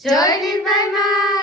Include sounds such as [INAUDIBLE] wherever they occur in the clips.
જય નિર્ભય માન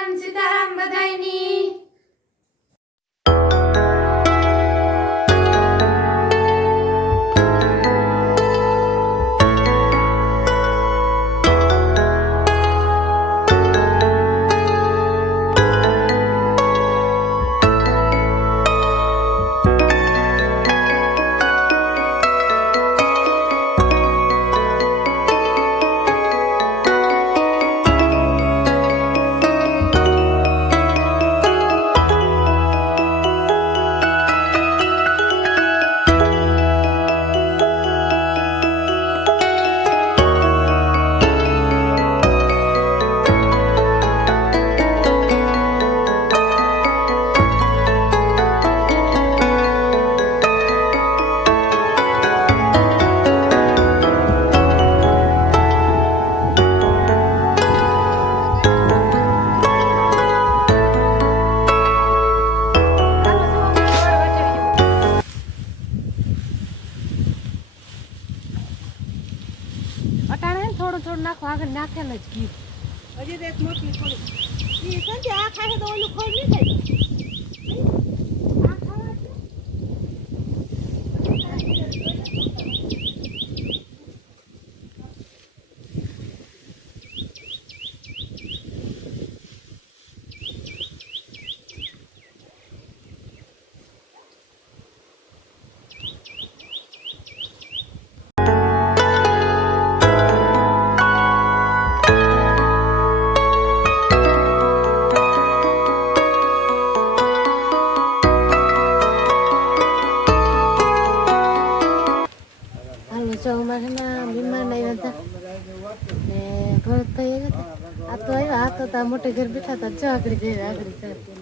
અટાણે થોડું થોડું નાખો, આગળ નાખેલ જ ઘી. હજી તો એક મોટલી થોડી. સંજે આ ખાશે તો ઓલું ખોલ નહીં થાય. ને ભરતભાઈ ગયા આ તો આવ્યા આ તો તા મોટે ઘર બેઠા હતા જો આગળ જઈ આગળ ચાલતી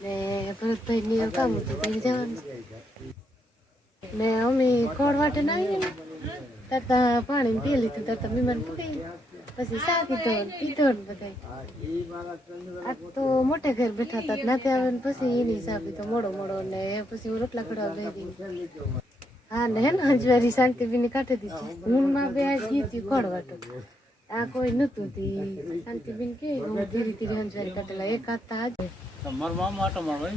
ને ભરતભાઈ ની કામ હતું તો જવાનું ને અમે ખોડ વાટે ના આવીએ ને તાતા પાણી પી લીધું તાતા મહેમાન પી પછી શા કીધો પીધો ને બધા આ તો મોટે ઘર બેઠા હતા નાતે આવે ને પછી એની શા પીધો મોડો મોડો ને પછી હું રોટલા ખડવા બેસી હા ને હંજવારી શાંતિબીની કાઢી દીધી હું માં બે ગઈ ખોળ ખોડવાટો આ કોઈ નતું તી શાંતિબીન કે હું ધીરે ધીરે અંજારી કાઢેલા એક હાથ તા આજે તમારો મામા આટો મારો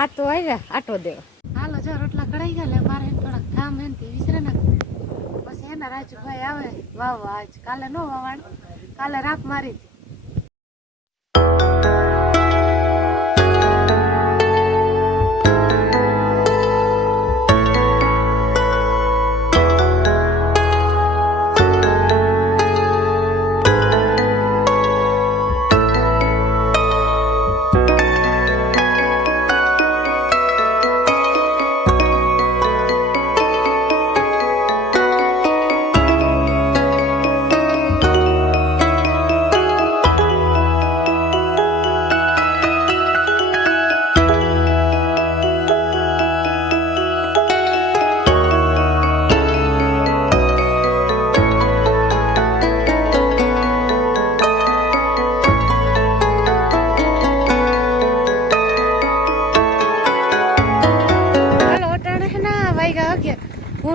આ તો આવ્યા આટો દેવા. હાલો જો રોટલા કઢાઈ ગયા લે મારે થોડાક કામ હે ને વિસરે ના પછી એના રાજુભાઈ આવે વાવ આજ કાલે નો વાવાણ કાલે રાપ મારી હતી.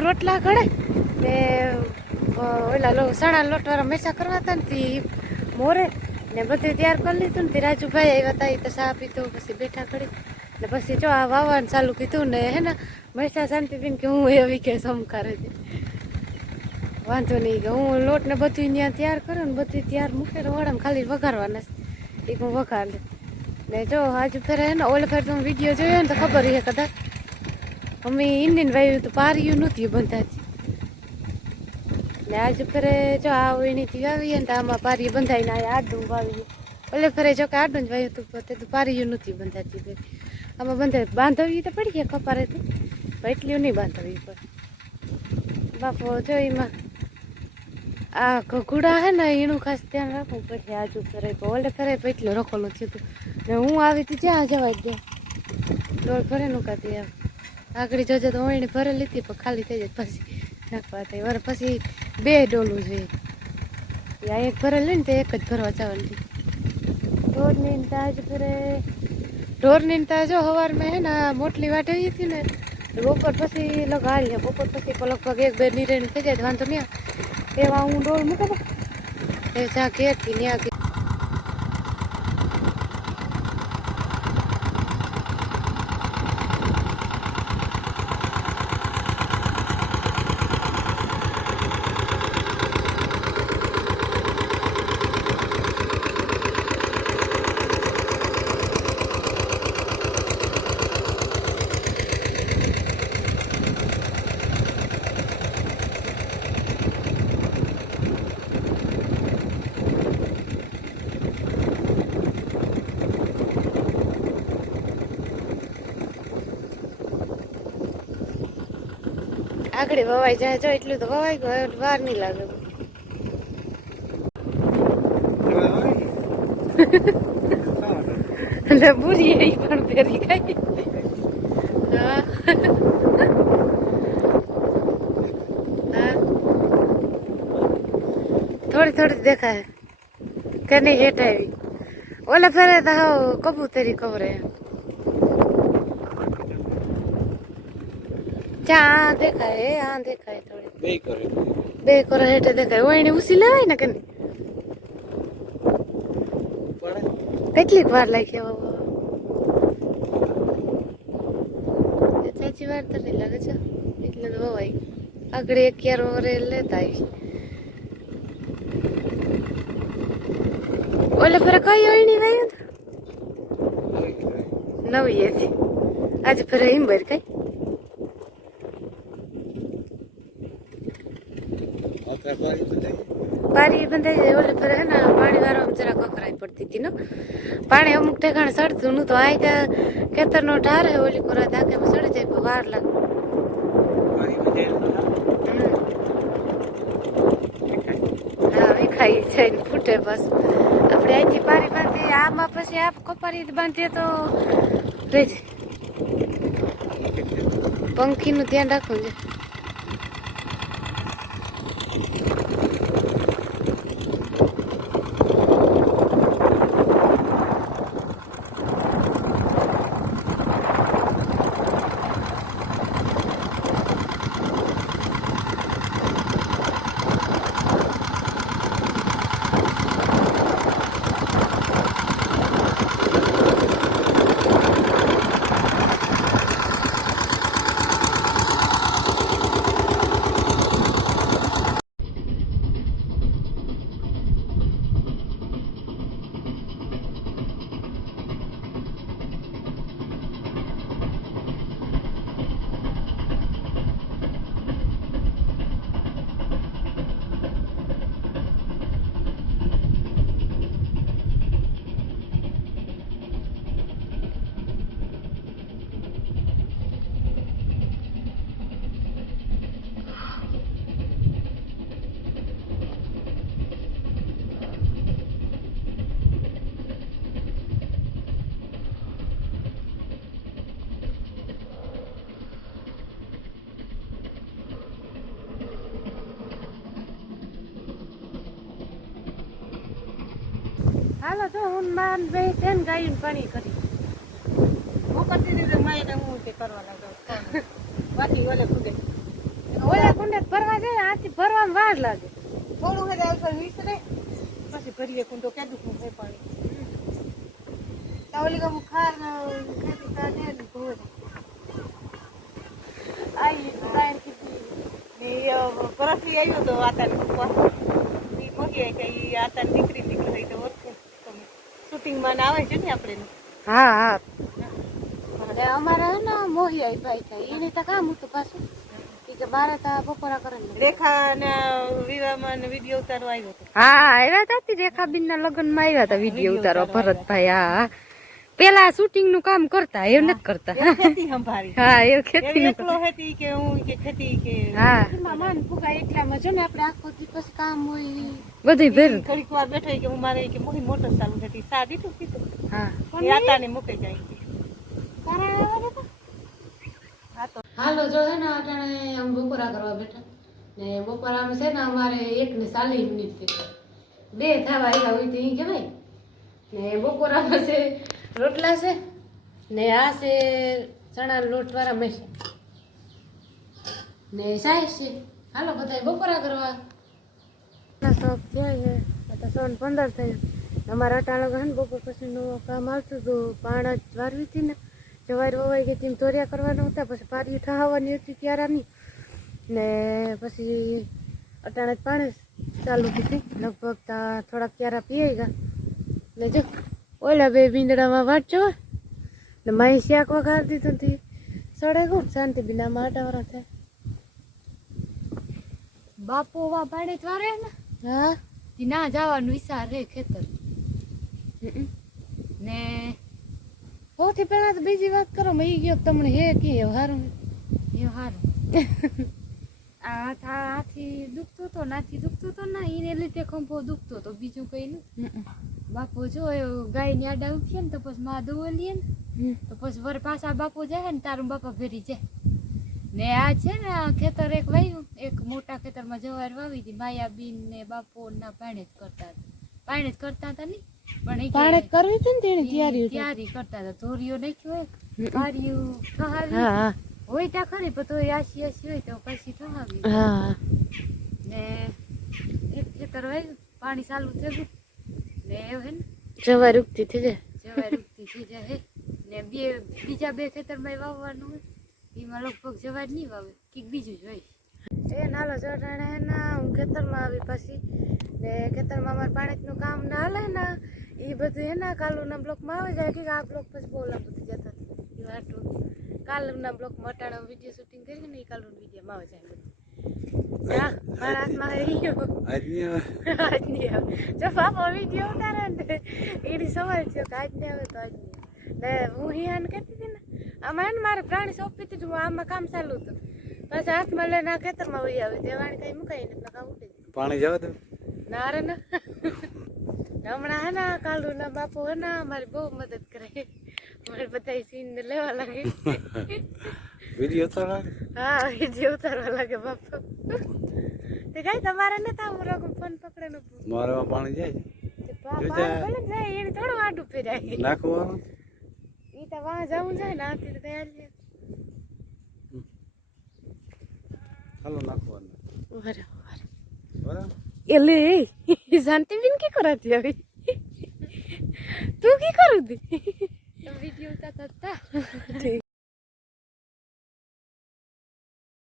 રોટલા ઘડે. ને ઓલા લો, સણા લોટવાળા મેસા કરવા હતા ને તી મોરે. ને બધું તૈયાર કરી લીધું ને તે રાજુભાઈ આવ્યા હતા એ તો સા પીધું, પછી બેઠા કરી ને પછી જો આ વાવવાનું ચાલુ કીધું ને, હે ને શાંતિ બીન કે હું એવી કે સમકારે વાંધો નહીં કે હું લોટ ને બધું ત્યાં તૈયાર કરું ને બધું તૈયાર મૂકે રવાડામાં ખાલી વઘારવાના છે. એ હું વઘાર. ને જો આજુ ફેરે હે ને, ઓલ ફેર તમે વીડિયો જોયો ને, તો ખબર છે કદાચ. અમે ઇન્ડિયન વાયુ તો પાર્યું નહોતી બંધાતી. ને આજે ફરે જો આ ઓઈણીથી વાવીએ ને તો આમાં પારી બંધાઈને આ આડું વાવીએ એટલે ફરે જો કે આડું જ વાયું હતું તે તો પારીયું નહોતી બંધાતી બે. આમાં બંધાય બાંધવી તો પડી ગયા કપારે તો. એટલી નહીં બાંધવી પડે બાપો, જો એમાં આ ઘઘુડા હે ને, એનું ખાસ ધ્યાન રાખવું પછી આજુ ફરે તો. ઓલે ફરે તો એટલું રખોલું થયું હતું. ને હું આવી હતી જ્યાં જવા દે ડોળ ફરે નું કાતી એમ આગળ જોજો તો ઓળણી ભરેલી હતી પણ ખાલી થઈ જાય પછી નાખવા થઈ વર પછી બે ડોલું જોઈએ. આ એક ભરેલી ને તે એક જ ભરવા જવાની ઢોરની તાજ ભરે. ઢોરની ને તાજ સવારમાં હે ને મોટલી વાટે હતી ને બપોર પછી લગાડી બપોર પછી લગભગ એક બે નિરેણી થઈ જાય વાંધો નહીં એવા હું ડોલ મૂકે એ જ્યાં ઘેરથી ત્યાં ઘેર આગળ વવાઈ જાય જો એટલું તો વવાઈ ગયું વાર નહીં લાગે. એટલે પૂરી એ પણ ફેરી ખાઈ. હા. થોડી થોડી દેખાય. કે નહીં હેઠ આવી. ઓલે ફેરે તો હાવ કબૂતરી કવરે. ચા દેખાય એ આ દેખાય થોડી બે કરે. બે કોર હેઠે દેખાય. ઓયણી ઉસી લેવાય ને કે કેટલીક વાર લાગી એ ચાચી વાર તો નહીં લાગે છે. એટલે તો વવાઈ આગળ એક યાર વરે લેતા આવી ઓલે ફરે કઈ નહીં વાયું નવી હતી. આજે ફરે હિંબર કઈ? પાણી બંધાઈ ઓલે ફરે ને, પાણી વાળવામાં જરા કકરાઈ પડતી હતી નો. પાણી અમુક ઠેકાણે સડતું તો આ કે ખેતરનો ઢાર હે, ઓલી કોરા દાકેમાં સડી જાય, પણ વાર લાગે. હા, વિખાઈ જાય ને ફૂટે બસ. આપણે અહીંથી પારી બાંધી આમાં પછી આપ કપારી બાંધીએ તો રહી પંખીનું ધ્યાન રાખવું છે. હાલો તો હું માન બે તેન ગાયું પાણી કરી. હું કરતી માય તો હું તે કરવા લાગ્યો. પાછી ઓલે ફૂગે ઓલા કુંડે ભરવા જાય આથી ભરવામાં વાર લાગે. થોડું હે આવશે વિસરે પછી ભરીએ કુંડો કેદું કું હે પાણી? તો ઓલી ગમ ખાર ને ખેતી કા ને ધોર આઈ બાય કીધી ને એ પરથી આવ્યો તો આતાને પપ્પા ઈ મોહી કે આતાને દીકરી નીકળી તો શૂટિંગમાં આવે છે ને આપણે. હા હા. અને અમારા હે ને મોહી ભાઈ થાય એને તો કામ હતું પાછું. કે બારે તો બપોરા કરે રેખા ને વિવાહમાં ને વીડિયો ઉતારવા આવ્યો હતો. હા આવ્યા હતા તે. રેખાબેન ના લગ્નમાં આવ્યા હતા વીડિયો ઉતારવા ભરતભાઈ હા પેલા શૂટિંગનું કામ કરતા એવું નથી કરતા. ખેતી સંભાળી. હા એ ખેતી એકલો હતી કે હું કે ખેતી કે હા. માન ફુગા એટલામાં જો ને આપણે આખો દિવસ કામ હોય બધું ભેર. થોડીક વાર બેઠો કે હું મારે કે મોટી મોટર ચાલુ હતી સા દીધું કીધું? હા. એ આતાને મૂકી જાય. કે. હા તો હાલો જો હે ને અટાણે આમ બપોરા કરવા બેઠા. ને બપોરામાં છે ને અમારે એક ને ચાલી મિનિટ થઈ બે થવા આવ્યા હોય તો એ કહેવાય. ને બપોરામાં છે રોટલા છે. ને આ છે ચણા લોટ વાળા મેશે ને સાહેબ છે. હાલો બધા બપોરા કરવા. શોખ થયા છે. તો સો પંદર થયું અમારા અટાણા ગહન બપોર પછીનું કામ આવતું હતું. પાણા વારવી હતી ને જવાર વવાઈ ગઈ હતી ધોરિયા કરવાના હતા. પછી પારી ઠહાવાની હતી ત્યારાની ને પછી અટાણે જ પાણી ચાલુ હતી લગભગ ત્યાં થોડાક ક્યારા પીએ ગયા. ને જો, ઓલા બે ભીંદડામાં વાંચો ને માઈ શાક વઘાર દીધું હતી સડે ગયું શાંતિ બિના માટાવાળા થાય. બાપો વા પાણી જ વારે ને? હા? ના જવાનું વિચાર રે ખેતર. ને સૌથી પહેલા તો બીજી વાત કરો મેં ગયો તમને હે કે હારું. એ હારું. [LAUGHS] આ હાથ દુખતો તો નાથી દુખતો તો ના એને લીધે ખંભો દુખતો તો બીજું કઈ નહીં બાપો જો ગાય ને આડા ઉઠીએ ને તો પછી માં દોવા લીએ ને તો પછી વર પાછા બાપુ જાય ને તારું બાપા ફેરી જાય. ને આ છે ને આ ખેતર એક વાયું એક મોટા ખેતરમાં જવાર વાવી હતી. માયાબીન ને બાપો ના પાણી જ કરતા હતા. પાણી જ કરતા હતા નહીં પણ કે કરવી હતી ને તેની તૈયારી તૈયારી કરતા હતા. ધોરીઓ નાખ્યો એક કાર્યું હા હોય ત્યાં ખરી પણ તોય આસી આસી હોય તો પછી ઠહાવી. ને એક ખેતર વાયું પાણી ચાલુ થઈ ગયું. ને એવું હે ને જવાર ઉગતી થઈ જાય. જવાર ઉગતી થઈ જાય ને બે બીજા બે ખેતરમાં વાવવાનું હોય. એમાં લગભગ જવાર નહીં વાવે કંઈક બીજું જ હોય. એ નાલો ચટાણે ના હું ખેતરમાં આવી પછી. ને ખેતરમાં અમારે પાણીનું કામ ના હાલે ને એ બધું એના કાલુના બ્લોકમાં આવી જાય. કે આ બ્લોક પછી બહુ લાંબુ થઈ જતા. એ વાટું કાલુના બ્લોકમાં અટાણા વીડિયો શૂટિંગ કરીને એ કાલુના વિડીયોમાં આવી જાય બધું. જો બાપા વીડિયો ઉતારે ને એની સવાલ થયો કે આજ નહીં આવે તો આજ નહીં આવે. ને હું હિયાન ને આમાં મારે પ્રાણી સોંપી દીધું આમાં કામ ચાલુ હતું. પછી હાથમાં લઈને આ ખેતરમાં વહી આવી. તે કઈ મુકાઈ ને ઉઠી પાણી જવા દે. ના રે ના. હમણાં હે ના કાલુ ના બાપુ હે ના મારી બહુ મદદ કરે. મારે બધા સીન ને લેવા લાગે. વીડિયો ઉતારવા હા વીડિયો ઉતારવા લાગે બાપુ. તે કઈ તમારે ને તા હું રોગ ફોન પકડે નો મારે પાણી જાય જાય એને થોડું આડું ફેરાય. નાખવાનું? તો વાહ જવું જાય ને આથી તો ત્યાં લે હાલો નાખવાનું. ઓરે ઓરે એલે જાનતી બિન કે કરાતી હવે તું કી કરું દી વિડિયો ઉતારતા હતા.